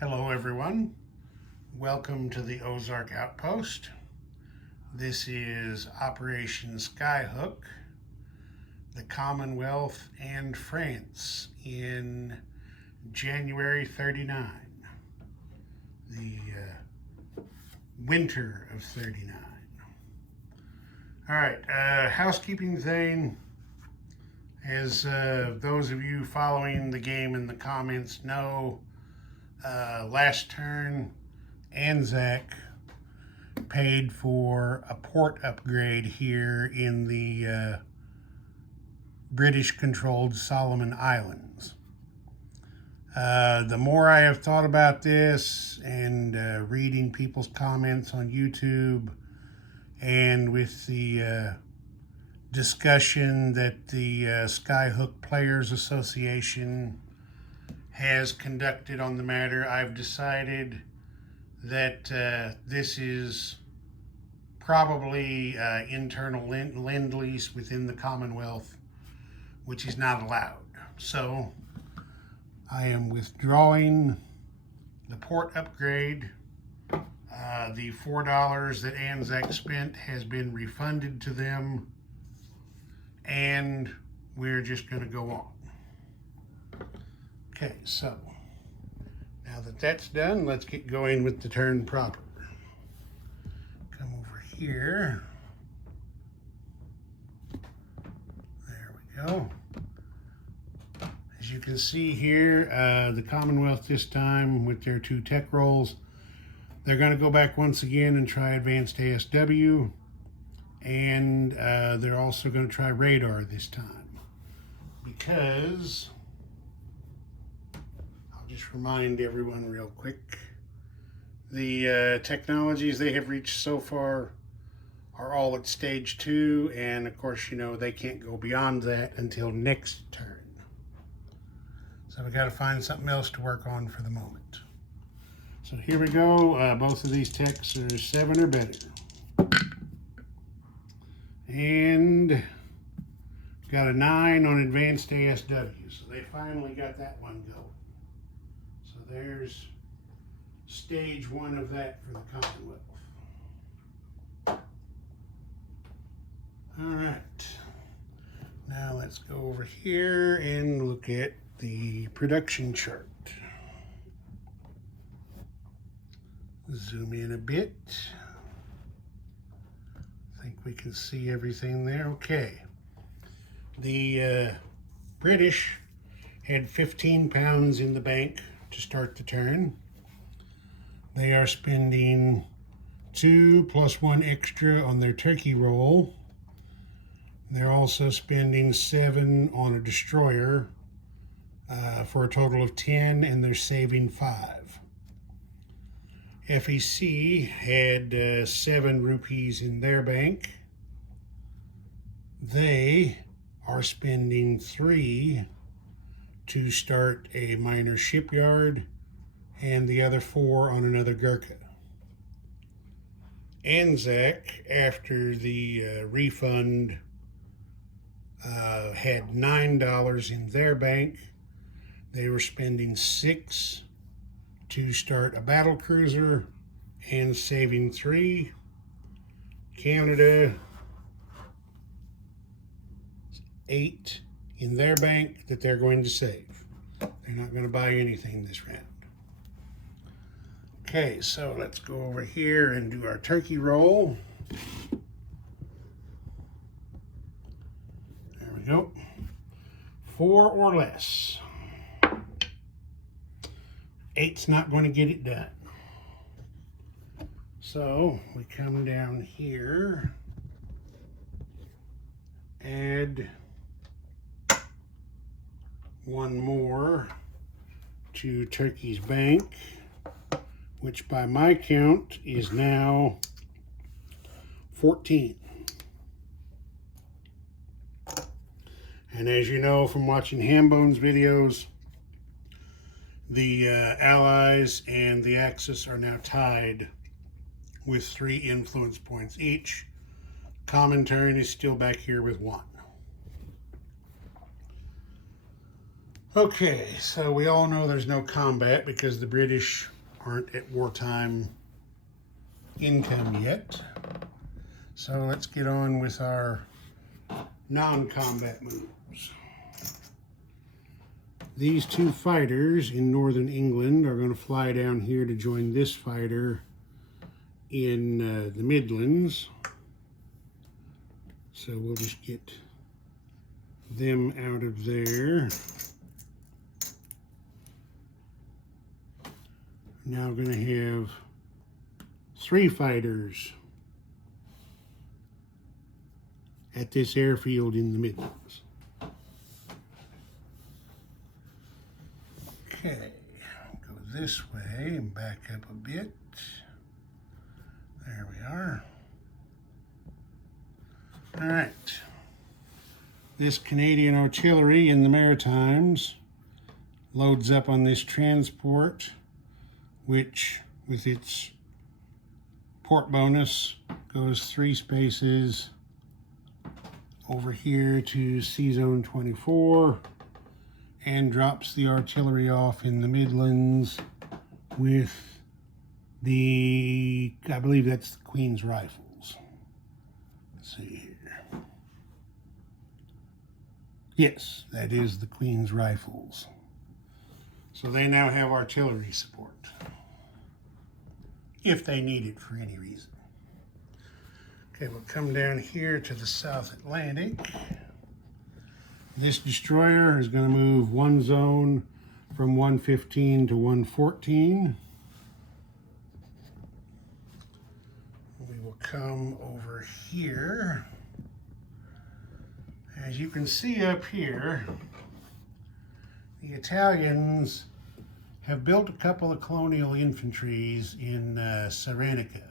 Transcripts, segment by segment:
Hello everyone, welcome to the Ozark Outpost. This is Operation Skyhook, the Commonwealth and France in January 39, the winter of 39. All right, housekeeping thing. As those of you following the game in the comments know, last turn, Anzac paid for a port upgrade here in the British-controlled Solomon Islands. The more I have thought about this and reading people's comments on YouTube, and with the discussion that the Skyhook Players Association has conducted on the matter, I've decided that this is probably internal lend-lease within the Commonwealth, which is not allowed. So I am withdrawing the port upgrade. The $4 that Anzac spent has been refunded to them, and we're just going to go on. Okay, so now that that's done, let's get going with the turn proper. Come over here. There we go. As you can see here, the Commonwealth this time with their 2 tech rolls, they're going to go back once again and try advanced ASW, and they're also going to try radar this time, because just remind everyone real quick, the technologies they have reached so far are all at stage 2, and of course, you know, they can't go beyond that until next turn. So we got to find something else to work on for the moment. So here we go. Both of these techs are 7 or better. And got a 9 on advanced ASW, so they finally got that one going. So there's stage 1 of that for the Commonwealth. All right, now let's go over here and look at the production chart. Zoom in a bit. I think we can see everything there. Okay. The British had 15 pounds in the bank to start the turn. They are spending 2 plus 1 extra on their turkey roll. They're also spending 7 on a destroyer for a total of 10, and they're saving 5. FEC had 7 rupees in their bank. They are spending 3 to start a minor shipyard, and the other 4 on another Gurkha. Anzac, after the refund, had $9 in their bank. They were spending 6 to start a battle cruiser and saving 3. Canada, 8 in their bank that they're going to save. They're not going to buy anything this round. Okay, so let's go over here and do our turkey roll. There we go. 4 or less. 8's not going to get it done. So we come down here, add 1 more to Turkey's bank, which by my count is now 14. And as you know from watching Hambone's videos, the Allies and the Axis are now tied with 3 influence points each. Comintern is still back here with 1. Okay, so we all know there's no combat because the British aren't at wartime income yet. So let's get on with our non-combat moves. These two fighters in northern England are going to fly down here to join this fighter in the Midlands. So we'll just get them out of there. Now we're going to have 3 fighters at this airfield in the Midlands. Okay, go this way and back up a bit. There we are. All right. This Canadian artillery in the Maritimes loads up on this transport, which with its port bonus goes 3 spaces over here to Sea Zone 24 and drops the artillery off in the Midlands with the, I believe that's the Queen's Rifles. Let's see here. Yes, that is the Queen's Rifles. So they now have artillery support if they need it for any reason. Okay, we'll come down here to the South Atlantic. This destroyer is going to move 1 zone from 115 to 114. We will come over here. As you can see up here, the Italians have built a couple of colonial infantries in Cyrenaica.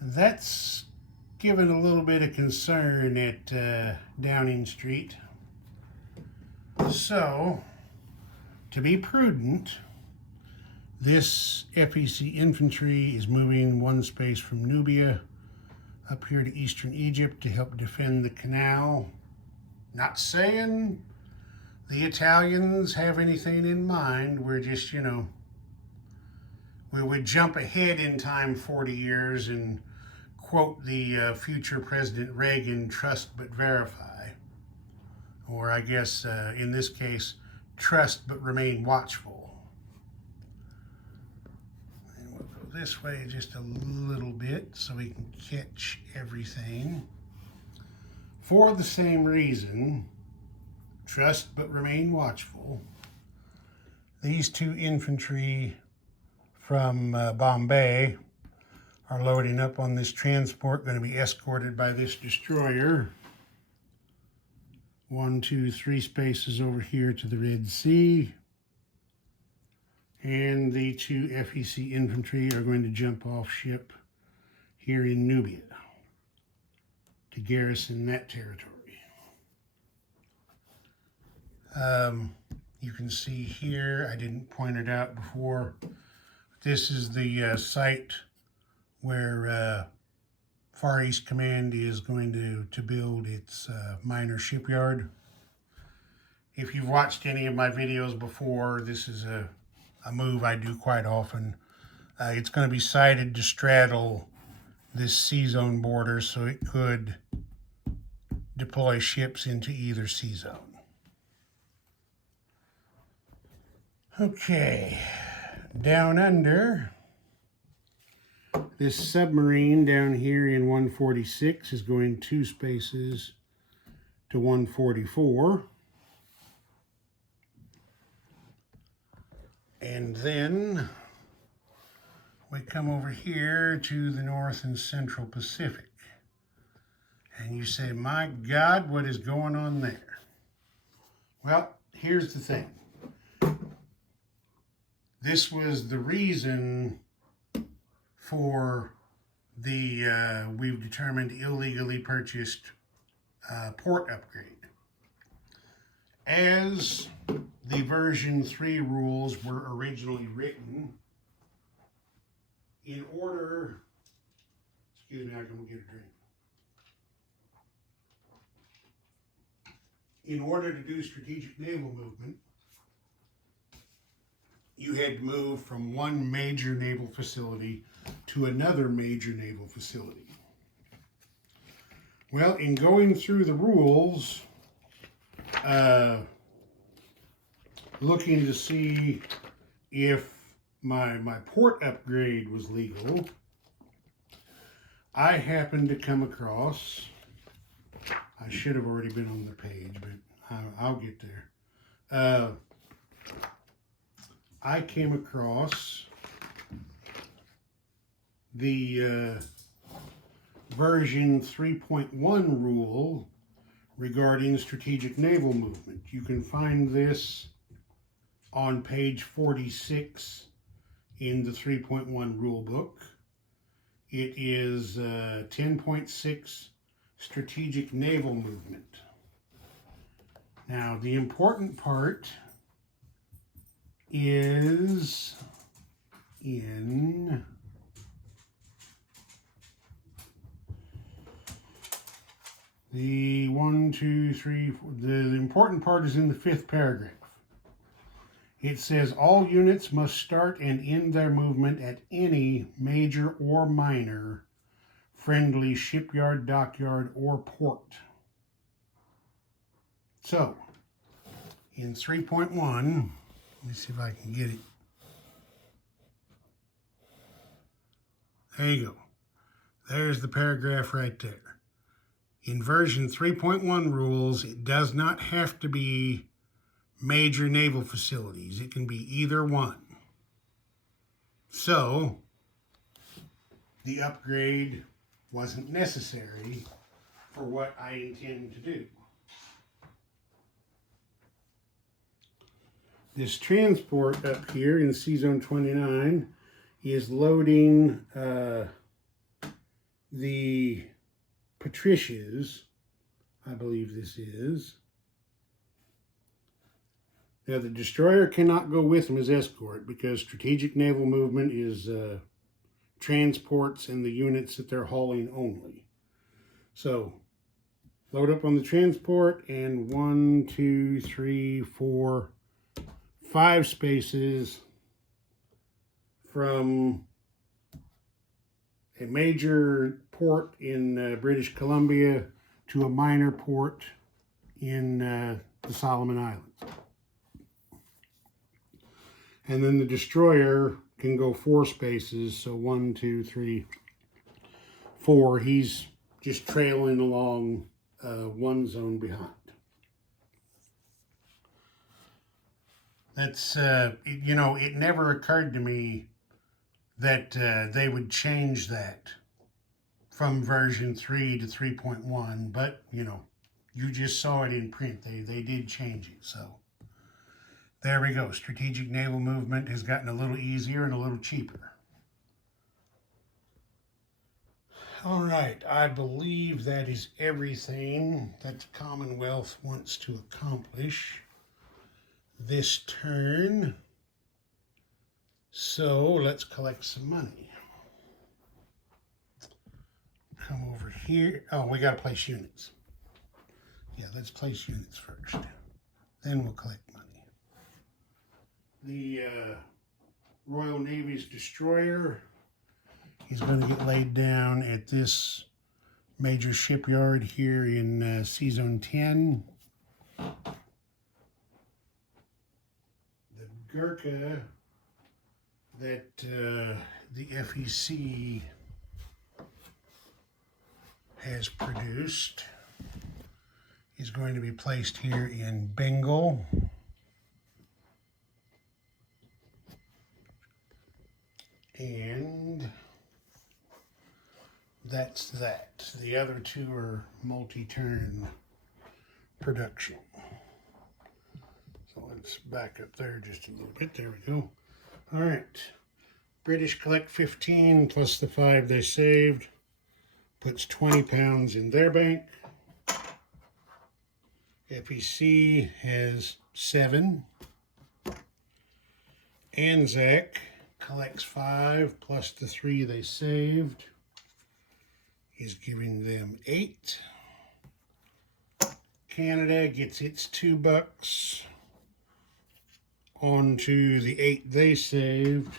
And that's given a little bit of concern at Downing Street. So, to be prudent, this FEC infantry is moving 1 space from Nubia up here to eastern Egypt to help defend the canal. Not saying the Italians have anything in mind. We're just, we would jump ahead in time 40 years and quote the future President Reagan, trust but verify. Or I guess in this case, trust but remain watchful. And we'll go this way just a little bit so we can catch everything. For the same reason, trust but remain watchful, these 2 infantry from Bombay are loading up on this transport, going to be escorted by this destroyer. 1, 2, 3 spaces over here to the Red Sea. And the 2 FEC infantry are going to jump off ship here in Nubia to garrison that territory. You can see here, I didn't point it out before, this is the site where Far East Command is going to build its minor shipyard. If you've watched any of my videos before, this is a move I do quite often. It's going to be sited to straddle this sea zone border, so it could deploy ships into either sea zone. Okay, down under, this submarine down here in 146 is going 2 spaces to 144. And then we come over here to the North and Central Pacific. And you say, my God, what is going on there? Well, here's the thing. This was the reason for the, we've determined, illegally purchased port upgrade. As the version 3 rules were originally written, in order, excuse me, I can get a drink. in order to do strategic naval movement, you had to move from one major naval facility to another major naval facility. Well, in going through the rules, looking to see if my port upgrade was legal, I happened to come across, I should have already been on the page, but I'll get there. I came across the version 3.1 rule regarding strategic naval movement. You can find this on page 46 in the 3.1 rule book. It is 10.6 strategic naval movement. Now, the important part is in the the important part is in the 5th paragraph. It says all units must start and end their movement at any major or minor friendly shipyard, dockyard, or port. So, in 3.1, let me see if I can get it. There you go. There's the paragraph right there. In version 3.1 rules, it does not have to be major naval facilities. It can be either one. So, the upgrade wasn't necessary for what I intend to do. This transport up here in C-Zone 29 is loading the Patricias, I believe this is. Now, the destroyer cannot go with them as escort because strategic naval movement is transports and the units that they're hauling only. So, load up on the transport and 1, 2, 3, 4, 5 spaces from a major port in British Columbia to a minor port in the Solomon Islands. And then the destroyer can go 4 spaces, so 1, 2, 3, 4. He's just trailing along one zone behind. That's, you know, it never occurred to me that they would change that from version 3 to 3.1, but, you know, you just saw it in print. They did change it, so there we go. Strategic naval movement has gotten a little easier and a little cheaper. All right, I believe that is everything that the Commonwealth wants to accomplish this turn. So let's collect some money. Come over here. Oh, we got to place units. Yeah, let's place units first. Then we'll collect money. The Royal Navy's destroyer is going to get laid down at this major shipyard here in C-Zone 10. The Gurkha that the FEC has produced is going to be placed here in Bengal. And that's that. The other two are multi-turn production. So let's back up there just a little bit. There we go. All right. British collect 15 plus the 5 they saved. Puts 20 pounds in their bank. FEC has 7. Anzac collects 5 plus the 3 they saved. Is giving them 8. Canada gets its $2 onto the 8 they saved,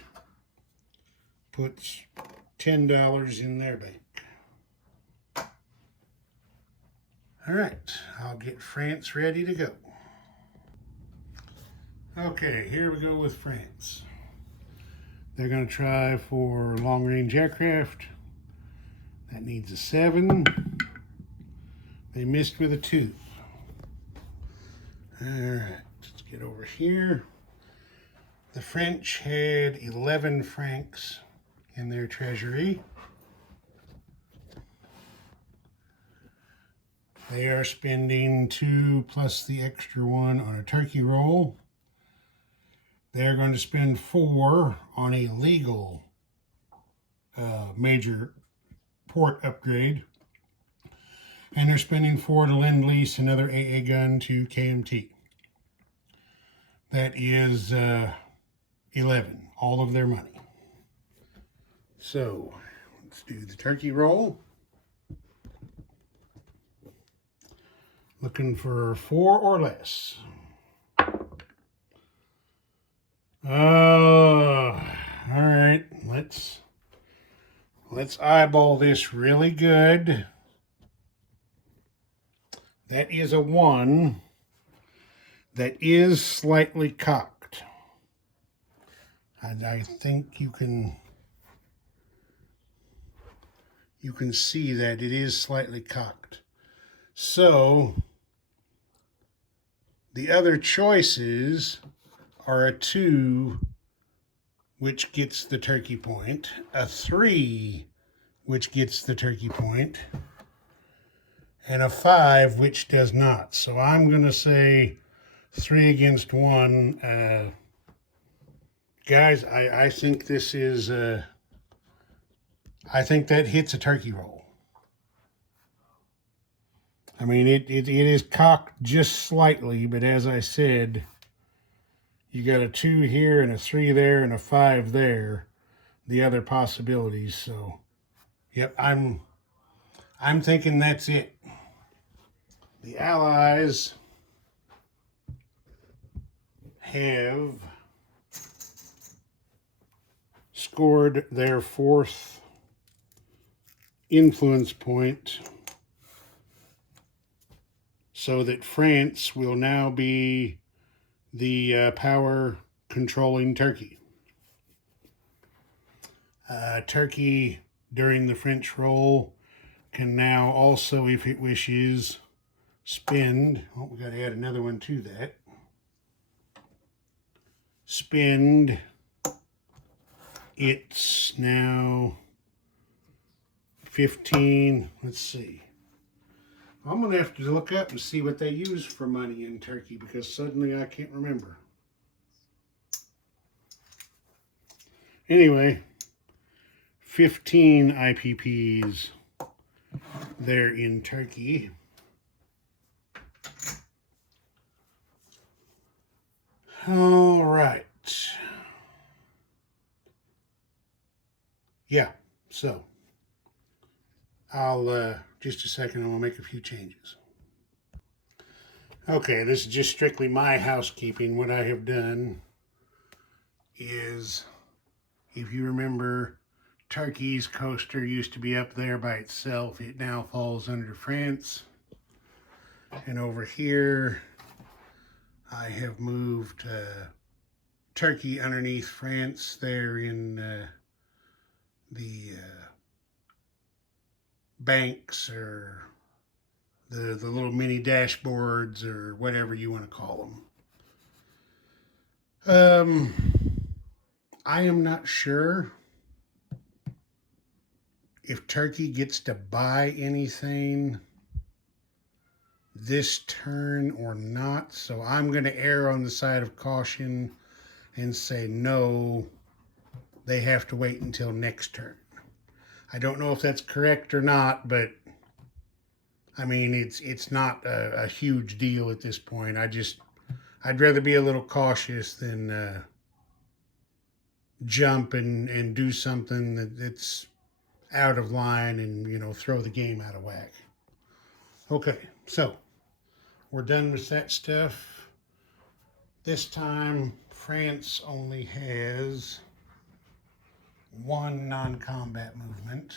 puts $10 in their bank. All right, I'll get France ready to go. Okay, here we go with France. They're going to try for long-range aircraft. That needs a 7. They missed with a 2. All right, let's get over here. The French had 11 francs in their treasury. They are spending 2 plus the extra 1 on a turkey roll. They're going to spend 4 on a legal major port upgrade. And they're spending 4 to lend lease another AA gun to KMT. That is 11, all of their money. So let's do the turkey roll. Looking for 4 or less. All right, let's eyeball this really good. That is a 1 that is slightly cocked. I think you can see that it is slightly cocked. So the other choices are a 2, which gets the turkey point, a 3, which gets the turkey point, and a 5, which does not. So I'm going to say 3 against 1. Guys, I think this is, I think that hits a turkey roll. I mean, it is cocked just slightly, but as I said, you got a 2 here and a 3 there and a 5 there, the other possibilities. So, yep, I'm thinking that's it. The Allies have scored their 4th influence point, so that France will now be the power controlling Turkey. Turkey, during the French roll, can now also, if it wishes, spend, oh, we got to add another one to that, spend it's now 15, let's see. I'm going to have to look up and see what they use for money in Turkey, because suddenly I can't remember. Anyway, 15 IPPs there in Turkey. All right. Yeah, so I'll, just a second, I'll make a few changes. Okay, this is just strictly my housekeeping. What I have done is, if you remember, Turkey's coaster used to be up there by itself. It now falls under France. And over here, I have moved Turkey underneath France there in the banks, or the little mini dashboards, or whatever you want to call them. I am not sure if Turkey gets to buy anything this turn or not, so I'm going to err on the side of caution and say no, they have to wait until next turn. I don't know if that's correct or not, but I mean, it's not a huge deal at this point. I'd rather be a little cautious than jump and do something that's out of line and, throw the game out of whack. Okay, so we're done with that stuff. This time, France only has one non-combat movement.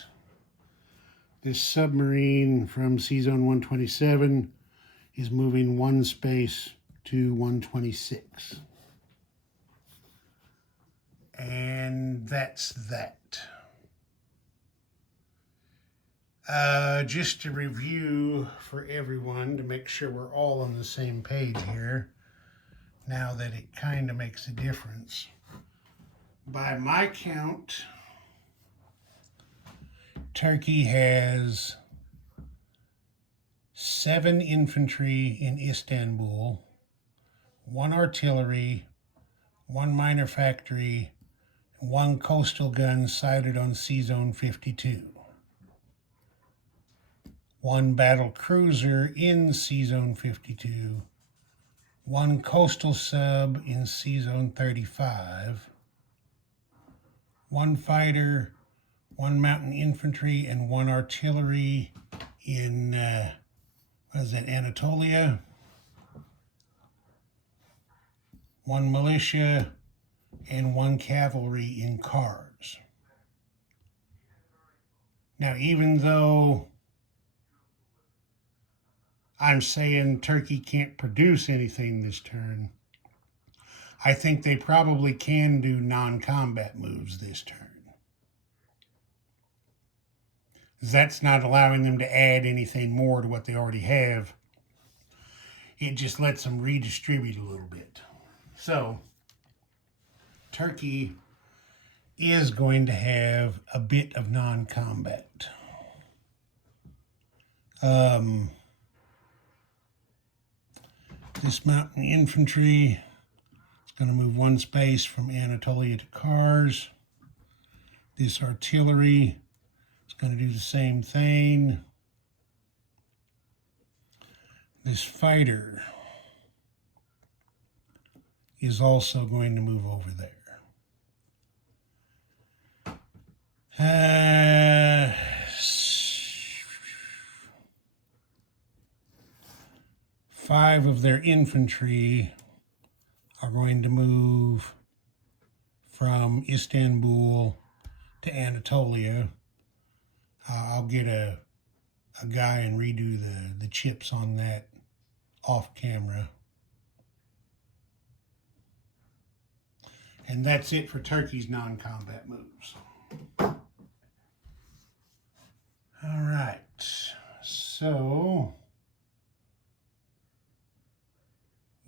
This submarine from C-Zone 127 is moving one space to 126. And that's that. Just to review for everyone to make sure we're all on the same page here, now that it kind of makes a difference. By my count, Turkey has 7 infantry in Istanbul, 1 artillery, 1 minor factory, 1 coastal gun sighted on C-Zone 52. 1 battle cruiser in C-Zone 52, 1 coastal sub in C-Zone 35, 1 fighter, 1 mountain infantry, and 1 artillery in, Anatolia, 1 militia, and 1 cavalry in Kars. Now, even though I'm saying Turkey can't produce anything this turn, I think they probably can do non-combat moves this turn. That's not allowing them to add anything more to what they already have. It just lets them redistribute a little bit. So, Turkey is going to have a bit of non-combat. This mountain infantry is going to move 1 space from Anatolia to Kars. This artillery is going to do the same thing. This fighter is also going to move over there. 5 of their infantry are going to move from Istanbul to Anatolia. I'll get a guy and redo the chips on that off camera. And that's it for Turkey's non-combat moves. All right, so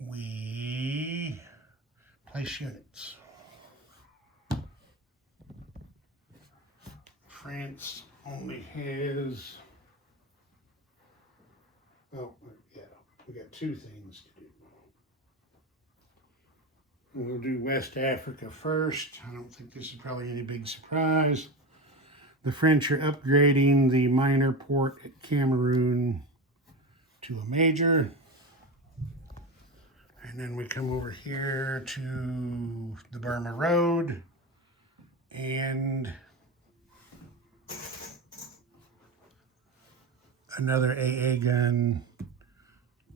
we place units. France only has, oh yeah, we got 2 things to do. We'll do West Africa first. I don't think this is probably any big surprise. The French are upgrading the minor port at Cameroon to a major. And then we come over here to the Burma Road, and another AA gun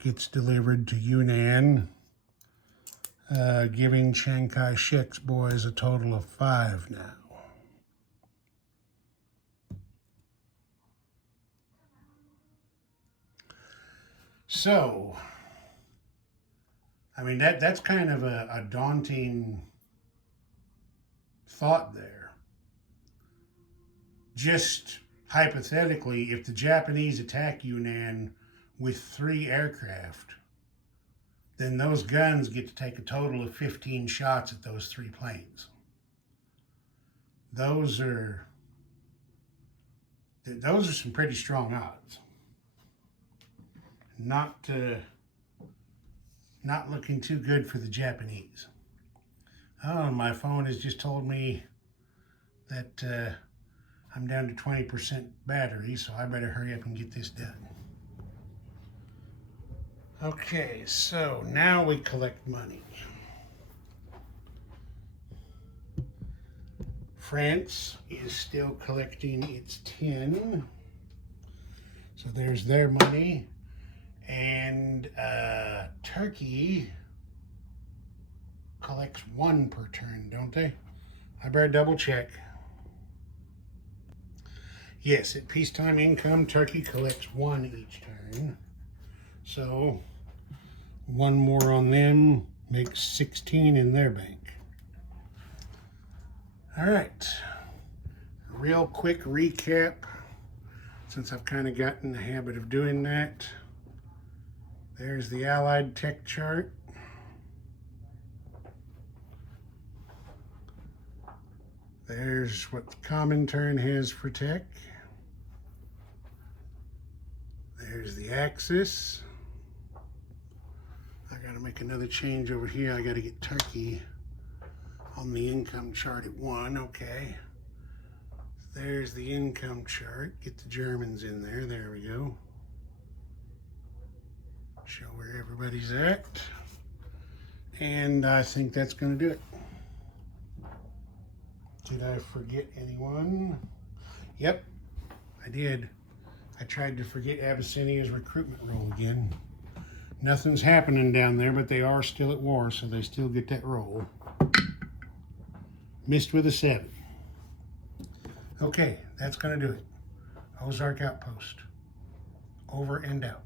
gets delivered to Yunnan, giving Chiang Kai-shek's boys a total of 5 now. So, I mean, that's kind of a daunting thought there. Just hypothetically, if the Japanese attack Yunnan with 3 aircraft, then those guns get to take a total of 15 shots at those 3 planes. Those are some pretty strong odds. Not looking too good for the Japanese. Oh, my phone has just told me that I'm down to 20% battery, so I better hurry up and get this done. Okay, so now we collect money. France is still collecting its 10. So there's their money. And Turkey collects 1 per turn, don't they? I better double check. Yes, at peacetime income, Turkey collects 1 each turn. So 1 more on them makes 16 in their bank. All right, real quick recap, since I've kind of gotten in the habit of doing that. There's the Allied Tech chart. There's what the Comintern has for tech. There's the Axis. I gotta make another change over here. I gotta get Turkey on the income chart at 1, okay. There's the income chart. Get the Germans in there, there we go. Show where everybody's at. And I think that's gonna do it. Did I forget anyone? Yep, I did. I tried to forget Abyssinia's recruitment roll again. Nothing's happening down there, but they are still at war, so they still get that roll. Missed with a 7. Okay, that's gonna do it. Ozark Outpost. Over and out.